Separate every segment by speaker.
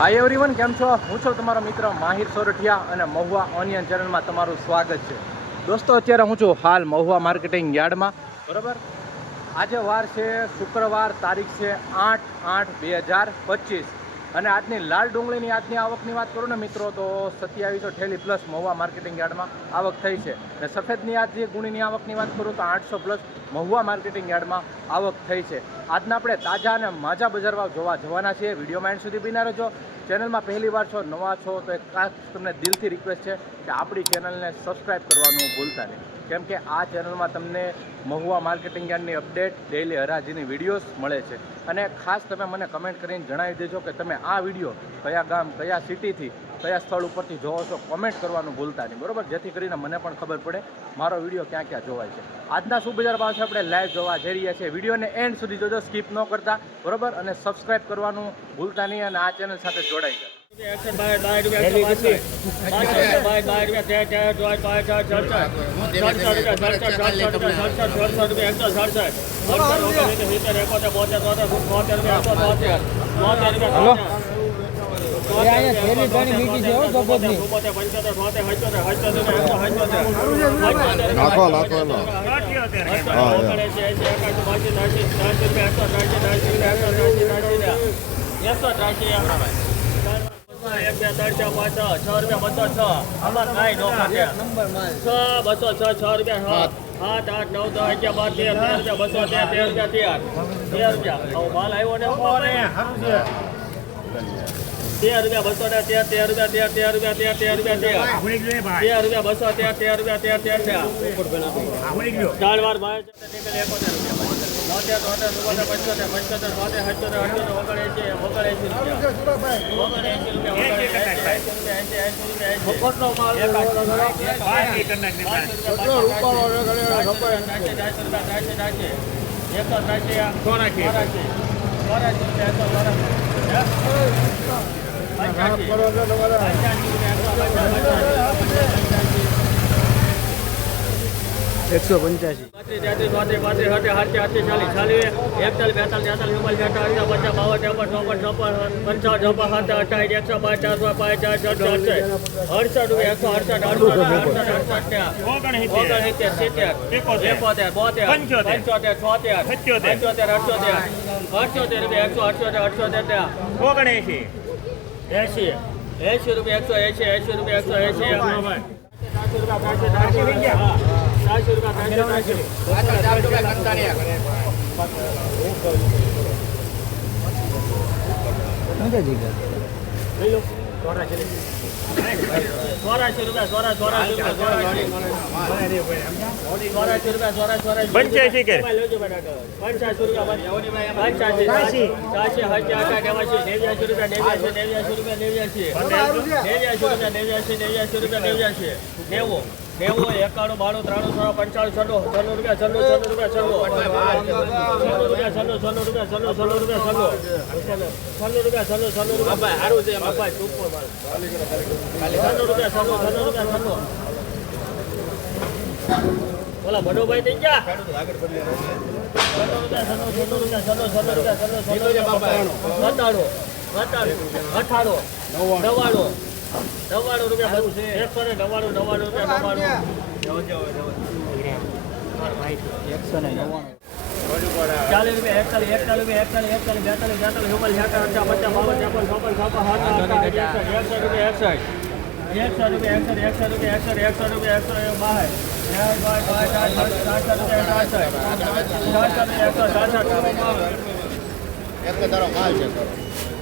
Speaker 1: Hi everyone કેમ છો? હું છું તમારો મિત્ર માહિર સોરઠિયા અને મહુવા ઓનિયન ચેનલમાં તમારું સ્વાગત છે. દોસ્તો, અત્યારે હું છું હાલ મહુવા માર્કેટિંગ યાર્ડમાં, બરાબર? આજે વાર છે, શુક્રવાર તારીખ છે આઠ આઠ બે હજાર પચીસ. અને આજની લાલ ડુંગળીની આજની આવકની વાત કરું ને મિત્રો, તો સત્યાવીસો ઠેલી પ્લસ મહુવા માર્કેટિંગ યાર્ડમાં આવક થઈ છે. અને સફેદની આજ જે ગુણીની આવકની વાત કરું તો આઠસો પ્લસ મહુવા માર્કેટિંગ યાર્ડમાં આવક થઈ છે. આજના આપણે તાજા અને માજા બજારમાં જોવા જવાના છીએ. વિડીયોમાં એન્ડ સુધી બિના રહેજો. ચેનલમાં પહેલી વાર છો, નવા છો, તો એક ખાસ તમને દિલથી રિક્વેસ્ટ છે કે આપણી ચેનલને સબસ્ક્રાઈબ કરવાનું ભૂલતા નહીં. કેમ કે આ ચેનલમાં તમને મહુવા માર્કેટિંગ યાર્ડની અપડેટ, ડેઇલી હરાજીની વિડીયોઝ મળે છે. અને ખાસ તમે મને કમેન્ટ કરીને જણાવી દેજો કે તમે આ વીડિયો કયા ગામ, કયા સિટીથી, કયા સ્થળ ઉપરથી જોવો છો કોમેન્ટ કરવાનું ભૂલતા નહીં. બરોબર? જેથી કરીને મને પણ ખબર પડે મારો વીડિયો ક્યાં ક્યાં જોવાય છે. આજના શું બજાર ભાવ આપણે લાઈવ જોવા જઈ રહ્યા છીએ. વિડીયોને એન્ડ સુધી જોજો સ્કીપ ન કરતા. બરોબર? અને સબસ્ક્રાઇબ કરવાનું ભૂલતા નહીં અને આ ચેનલ સાથે જોડાઈ જાય
Speaker 2: નાખો નાખો એનો હા
Speaker 3: એક રૂપિયા તેર તેર રૂપિયા બસો માલ આવ્યો ને તેર રૂપિયા બસો ને તેર તેર રૂપિયા તેર તેર રૂપિયા તેર તેર રૂપિયા તેર તેર રૂપિયા બસો તેર તેર રૂપિયા તેર તેર ચાર વાર ભાઈ એકોતેર રૂપિયા નોતેર, તોતેર, ચુમ્મોતેર, પંચોતેર, પંચોતેર, તોતેર, સત્તોતેર, અઠ્યોતેર, ઓગણએંશી, ઓગણએંશી રૂપિયા. ઓગણએંશી રૂપિયા, એંશી રૂપિયા, એકસો
Speaker 4: પંચ્યાસી
Speaker 3: પાંત્રીસ, તેત્રીસ, ચોત્રીસ, પાંત્રીસ, છત્રીસ, આડત્રીસ, આડત્રીસ, ચાલીસ, ચાલીસ, એકતાલીસ, બેતાલીસ, તેતાલીસ, ચુમ્માલીસ, અડતાલીસ, પચાસ, બાવન, ત્રેપન, ચોપન, છપ્પન, પંચાવન, છપ્પન, સત્તર, અઠ્ઠાવીસ, એકસો પાંચ, ચારસો પાંચ, ચારસો અડસઠ, અડસઠ, અડસઠ રૂપિયા, એકસો અડસઠ, અડસઠ, અડસઠ, અડસઠ, ત્યાં. ઓગણસિત્તેર, સિત્તેર, એકોતેર, બોતેર, પંચોતેર, છોતેર, પંચોતેર, અઠ્યોતેર, અઠ્યોતેર રૂપિયા, એકસો અઠ્યોતેર, અઠ્યોતેર, ત્યાં. એંશી એંશી રૂપિયા એકસો એંશી એંશી રૂપિયા એકસો એંશી ત્રાસી રૂપિયા હા. રૂપિયા ચોરાશી રૂપિયા પંચ્યાસી કે? પંચ્યાસી. રૂપિયા પંચ્યાસી. હજાર નેવ્યાસી નેવ્યાસી રૂપિયા નેવ્યાસી નેવ્યાસી રૂપિયા નેવ્યાસી નેવ્યાસી રૂપિયા નેવ્યાસી નેવ્યાસી રૂપિયા નેવ્યાસી નેવું નેવું એકાણું બાણું ત્રાણું છ પંચાણું છન્નું છન્નું રૂપિયા છન્નું છન્નું રૂપિયા છન્નું છન્નું રૂપિયા છન્નું છન્નું રૂપિયા છન્નું છન્નું રૂપિયા છન્નું છન્નું રૂપિયા છન્નું છન્નું રૂપિયા સારું છે બાપા ચૂપ છન્નું રૂપિયા છન્નું છન્નું રૂપિયા છન્નું બોલા ભડોભાઈ થઈ ગયા અઠાણું નવ્વાણું નવ્વાણું રૂપિયા બધું છે એકસો ને નવ્વાણું નવ્વાણું રૂપિયા નવ્વાણું
Speaker 4: એકસો ને નવ્વાણું
Speaker 3: ચાલીસ રૂપિયા એકતાલીસ એકતાલીસ રૂપિયા એકતાલીસ એકતાલીસ બેતાલીસ બેતાલીસ ઓગણચાલીસ અઠાવન પચાસ બાવન ત્રેપન ચોપન છપ્પન સાત એકસઠ રૂપિયા એકસઠ એકસો રૂપિયા એકસઠ એકસો રૂપિયા એકસઠ એકસો રૂપિયા એકસો બાર સાતસો રૂપિયા એકસો સાસઠ
Speaker 2: એક તારો માલ છે કરો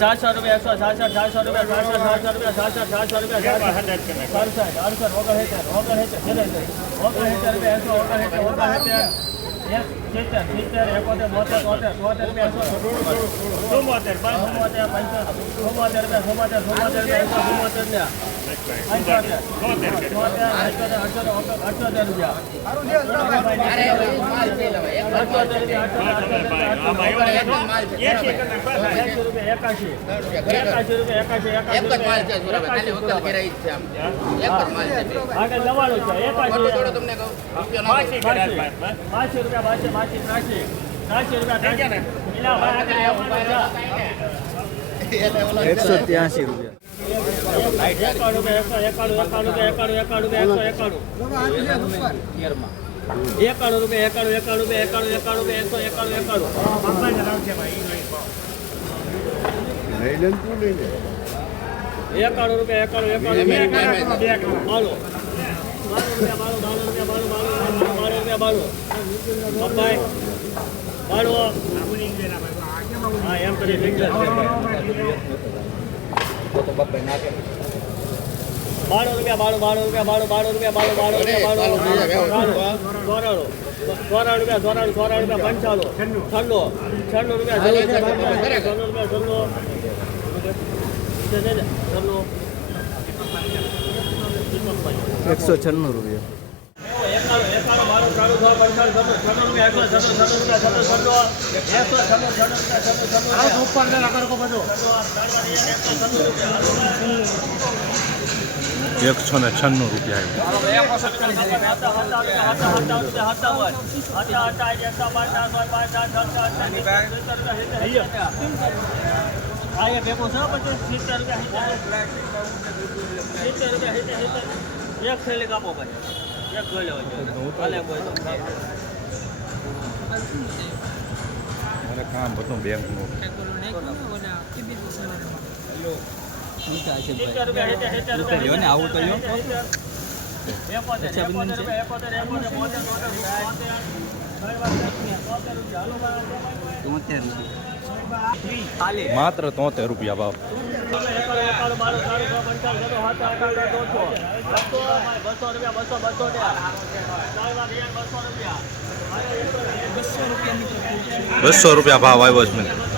Speaker 3: સાતસો રૂપિયા એકસો સાસઠ સાતસો રૂપિયા સાતસો રૂપિયા સાસઠ સાતસો રૂપિયા સડસઠ અડસઠ ઓગણસિત્તેર ઓગણસિત્તેર સિત્તેર ઓગણસિત્તેર રૂપિયા એકસો ઓગણસિત્તેર ઓગણસિત્તેર એક સિત્તેર સિત્તેર એકોતેર બોતેર તોતેર તોતેર રૂપિયા એકસો. ચુમ્મોતેર પંચોતેર ચુમ્મોતેર રૂપિયા ચુમ્મોતેર રૂપિયા એકસો ચુમ્મોતેર પંચોતેર રૂપિયા. અઠ્યોતેર રૂપિયા બાસી બાસી ત્રાસી ત્રાસી રૂપિયા ત્રાસી.
Speaker 4: એકસો ત્યાસી રૂપિયા
Speaker 5: એકાણું એકસો એકાણું એકાણું રૂપિયા એકાણું એકાણું બે એકસો એકાણું એકાણું રૂપિયા એકાણું એકાણું બે એકાણું એકાણું રૂપિયા એકાણું એકાણું બે એકાણું બાણું રૂપિયા બાણું બાણું રૂપિયા બાણું બાણું બાણું રૂપિયા બાણું બાણું હા એમ કરી છે બાણું રૂપિયા બાણું બાણું રૂપિયા બાણું બાણું રૂપિયા બાણું બાણું રૂપિયા બાણું ચોરાણું રૂપિયા ચોરાણું ચોરાણું રૂપિયા પંચાણું છન્નું છન્નું રૂપિયા છન્નું રૂપિયા. છન્નું છન્નું
Speaker 4: એકસો છન્નું રૂપિયા
Speaker 5: ઉપર લગાડો બધું
Speaker 3: એકસો ને છન્નું રૂપિયા
Speaker 5: એક થેલી કાપો ભાઈ એક જોઈ લેવા
Speaker 3: કામ બધું બેંકનું
Speaker 4: લ્યો ને, આવું તો લ્યો. તોતેર રૂપિયા.
Speaker 3: માત્ર તોતેર રૂપિયા
Speaker 5: સાત બસો રૂપિયા બસો બસો બસો
Speaker 3: બસો રૂપિયા ભાવ આવ્યો છે મને.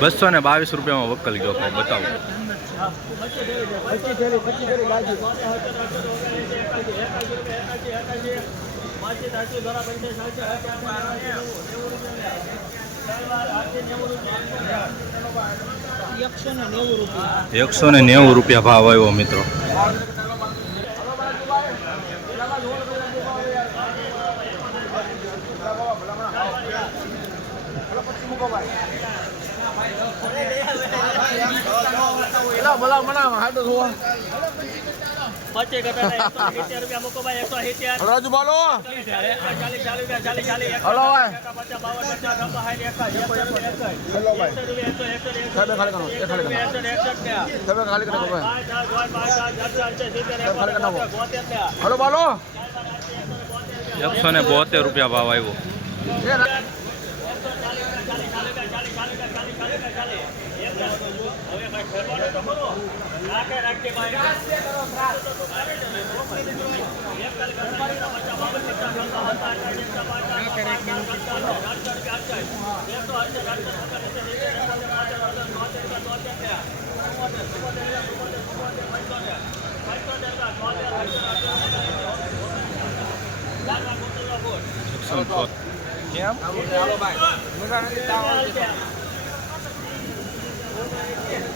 Speaker 3: બસો ને બાવીસ રૂપિયામાં વકલ ગયો બતાવો. એકસો ને નેવું રૂપિયા ભાવ આવ્યો મિત્રો.
Speaker 5: પચે ઘટાડા એકસો રૂપિયા મૂકો ભાઈ એકસો સિત્તેર
Speaker 2: રાજુ બોલો
Speaker 5: ચાલીસ ચાલીસ રૂપિયા ચાલીસ ચાલીસ
Speaker 2: હલો ભાઈ.
Speaker 5: પચાસ બાવન પચાસ એકાવન એકાવન એકાવન
Speaker 2: હલો ભાઈ.
Speaker 5: એકસો એકસઠ
Speaker 2: ખાલી કરો. એ ખાલી કરો. ભાઈ. હલો બોલો
Speaker 3: એકસો ને બોતેર રૂપિયા ભાવ આવ્યો ચો- કેમ?
Speaker 2: આવો ભાઈ આવી ફોટા કરો રાખવું ફોટો વેટ કરો અમે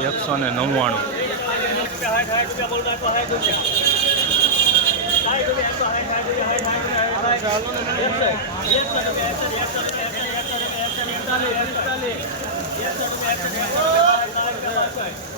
Speaker 3: એકસો ને નવ્વાણું.
Speaker 6: એકતાલીસ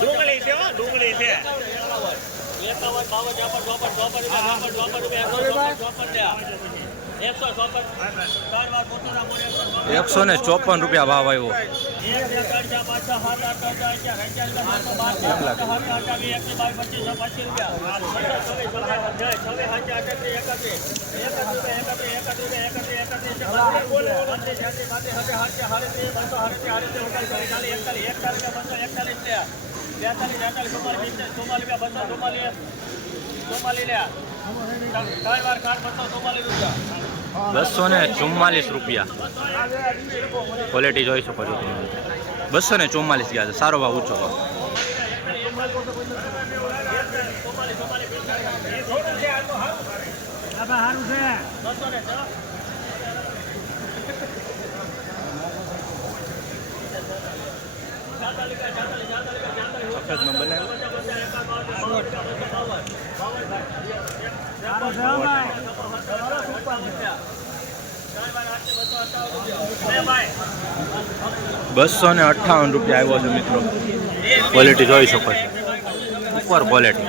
Speaker 6: ડુંગળી છે. ડુંગળી છે
Speaker 3: બાવન ચોપન ચોપન ચોપન રૂપિયા ચોપન ચોપન રૂપિયા એકસો ચોપન ચોપન ચોપન પોતાના બોલે એકસો
Speaker 1: એકસો ને ચોપન રૂપિયા
Speaker 3: છ. તેર ચૌદ પંદર સત્તર અઢાર વીસ એકવીસ બાવીસ પચીસ છવ્વીસ રૂપિયા. પચાસ ને ચોપન રૂપિયા ભાવ આવ્યો બેતાલીસ બેતાલીસ ચુમ્માલીસ ચુમ્માલીસ બસો ચુમ્માલીસ ચુમ્માલીસ બસો
Speaker 1: ને ચુમ્માલીસ રૂપિયા. ક્વોલિટી જોઈ શકો છો તમે. બસો ને ચુમ્માલીસ ગયા છે. સારો ભાવ ઊંચો ભાવ.
Speaker 3: બસો ને
Speaker 1: અઠ્ઠાવન રૂપિયા આવ્યો છે મિત્રો. ક્વોલિટી જોઈ શકો છો. ઉપર ક્વોલિટી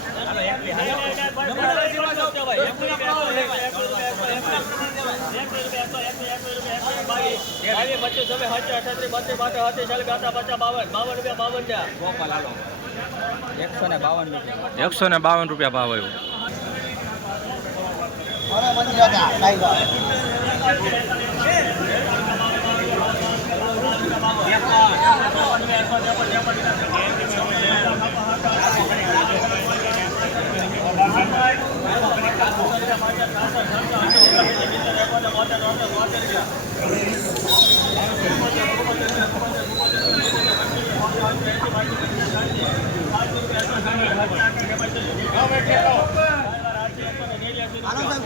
Speaker 3: એક. બે રૂપિયા
Speaker 1: એકસો ને બાવન રૂપિયા ભાવ આવ્યો
Speaker 3: બસો ને બાવન રૂપિયા
Speaker 4: થયેલે
Speaker 3: બસો બસો રૂપિયા બોલતા કે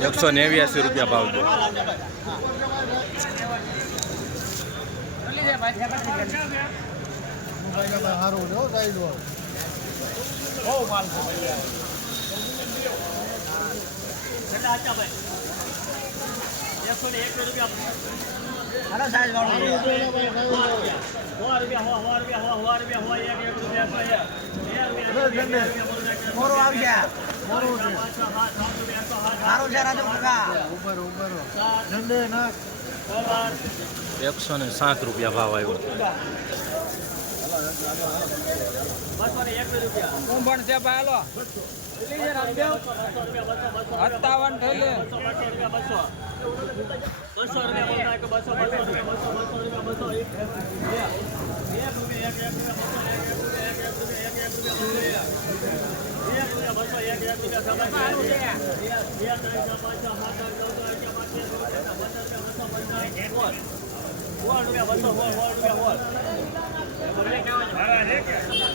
Speaker 3: બસો નેવ્યાસી રૂપિયા ભાવ છે સારું જો સાઈડ એક બે. એક રૂપિયા એક એક રૂપિયા એક એક રૂપિયા બસો એક એક રૂપિયા એક રૂપિયા બસો એક એક રૂપિયા સમજ બે ત્રણ ચાર પાંચ છ સાત આઠ નવ દસ અગિયાર બાર તેર ચૌદ રૂપિયા બસો પચાસ સોળ બસો રૂપિયા બસો રૂપિયા બસો રૂપિયા સોળ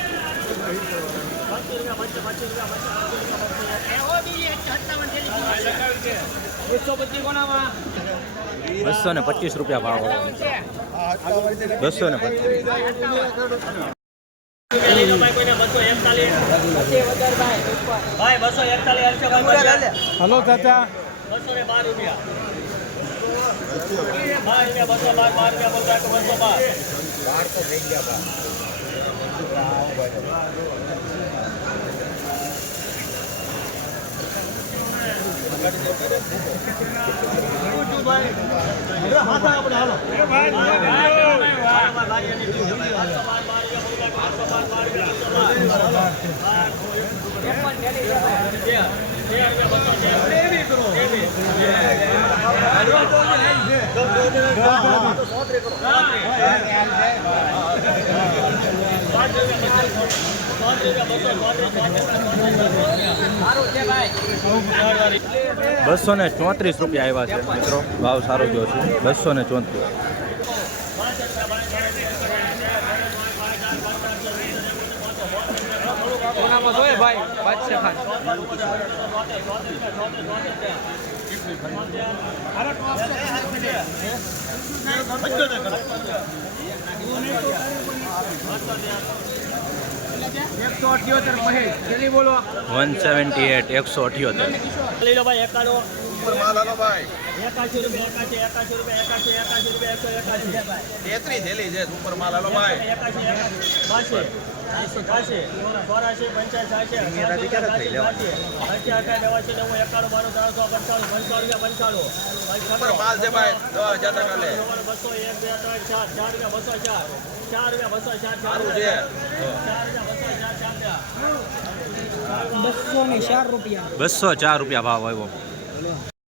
Speaker 1: ને પચીસ રૂપિયા ભાવ બસો ને પચીસ
Speaker 3: બસો
Speaker 7: હલો ચાચા
Speaker 3: બસો ને બાર રૂપિયા બાર રૂપિયા બસો બાર બાર રૂપિયા બોલતા બસો બાર
Speaker 6: બાર તો થઈ ગયા બા
Speaker 1: બસો ને ચોત્રીસ રૂપિયા આવ્યા છે મિત્રો. ભાવ સારો ગયો છે. બસો ને ચોત્રીસ વન સેવન્ટી એટ એકસો અઠ્યોતેર.
Speaker 3: લઈ લો ભાઈ એકાણું એકાશી રૂપિયા એકાશી એકાશી રૂપિયા એકાશી એકાશી રૂપિયા એકસો એકાશી
Speaker 8: તેત્રી થેલી છે ઉપર માલ હાલો ભાઈ.
Speaker 3: એકાશી એકાશી
Speaker 8: માલ છે ભાઈ
Speaker 1: બસો ચાર રૂપિયા ભાવ આવ્યો.